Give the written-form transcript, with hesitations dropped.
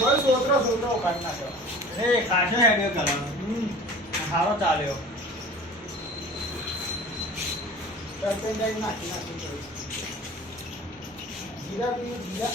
બસ સોતરો કાઢી નાખ્યો. એ ખાસો હેડ્યો કરવાનો. સારો ચાલ્યો. નાખી જીરા પીવું જીરા.